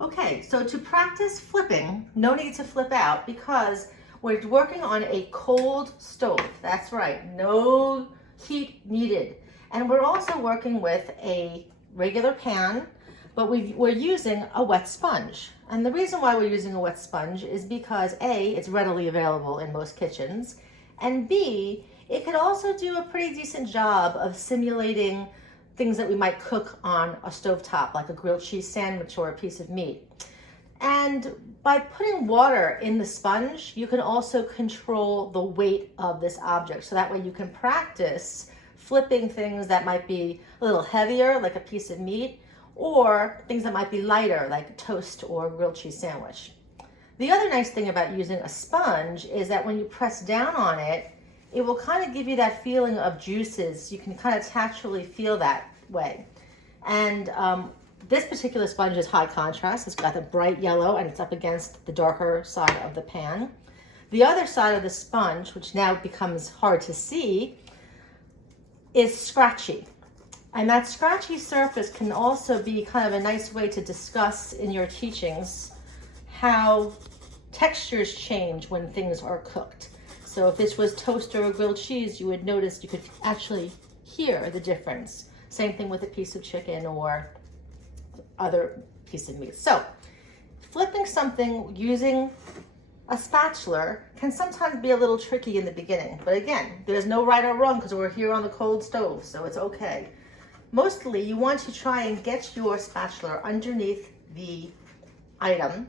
Okay, so to practice flipping, no need to flip out because we're working on a cold stove. That's right, no heat needed. And we're also working with a regular pan, but we're using a wet sponge. And the reason why we're using a wet sponge is because A, it's readily available in most kitchens, and B, it could also do a pretty decent job of simulating things that we might cook on a stovetop, like a grilled cheese sandwich or a piece of meat. And by putting water in the sponge, you can also control the weight of this object. So that way you can practice flipping things that might be a little heavier, like a piece of meat, or things that might be lighter, like toast or a grilled cheese sandwich. The other nice thing about using a sponge is that when you press down on it, it will kind of give you that feeling of juices. You can kind of tactually feel that way. And this particular sponge is high contrast. It's got the bright yellow and it's up against the darker side of the pan. The other side of the sponge, which now becomes hard to see, is scratchy. And that scratchy surface can also be kind of a nice way to discuss in your teachings how textures change when things are cooked. So if this was toast or grilled cheese, you would notice you could actually hear the difference. Same thing with a piece of chicken or other piece of meat. So flipping something using a spatula can sometimes be a little tricky in the beginning. But again, there's no right or wrong because we're here on the cold stove, so it's okay. Mostly you want to try and get your spatula underneath the item,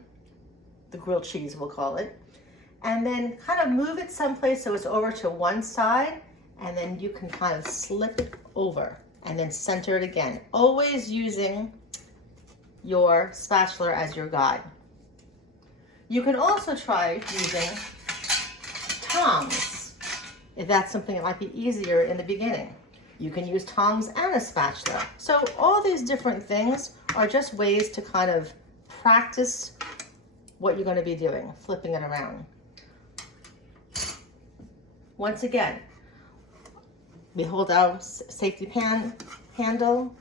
the grilled cheese we'll call it, and then kind of move it someplace so it's over to one side, and then you can kind of slip it over and then center it again, always using your spatula as your guide. You can also try using tongs if that's something that might be easier in the beginning. You can use tongs and a spatula. So all these different things are just ways to kind of practice what you're going to be doing, flipping it around. Once again, we hold our safety pan handle.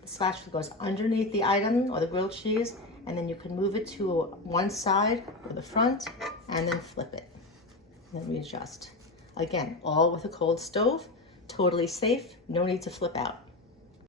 The spatula goes underneath the item or the grilled cheese, and then you can move it to one side or the front and then flip it. And then readjust. Again, all with a cold stove, totally safe, no need to flip out.